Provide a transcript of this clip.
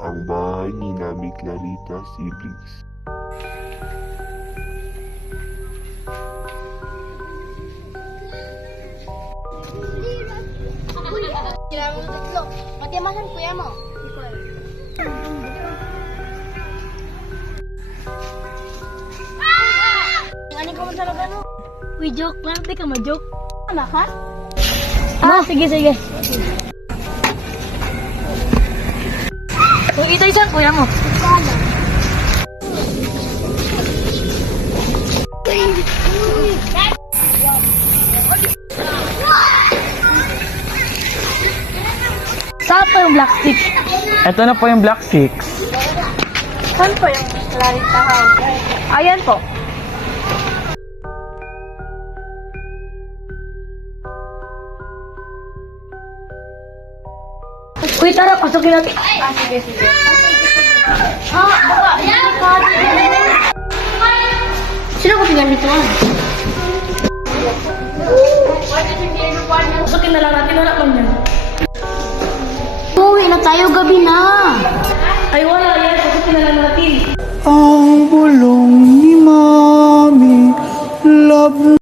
ang bahay ni Nami Clarita siblings. Sila mo tatlo. Magtimasan kuya mo. Ano ka mo talaga no? Uy, joke lang. Di ka ma-joke. Ano ka? Sige, sige. Uy, ito isang kuya mo. Saan po yung Black Six? Ito na po yung Black 6. Saan po yung Clarita House? Ayan po. Uy, tara, pasukin natin. Sige, sige. Baka, yan! Sino ko tingnan dito? Pasukin na lang natin, wala man yan. Uwi na tayo, gabi na. Ay, wala yan, pasukin na lang natin. Ang bulong ni Mami, love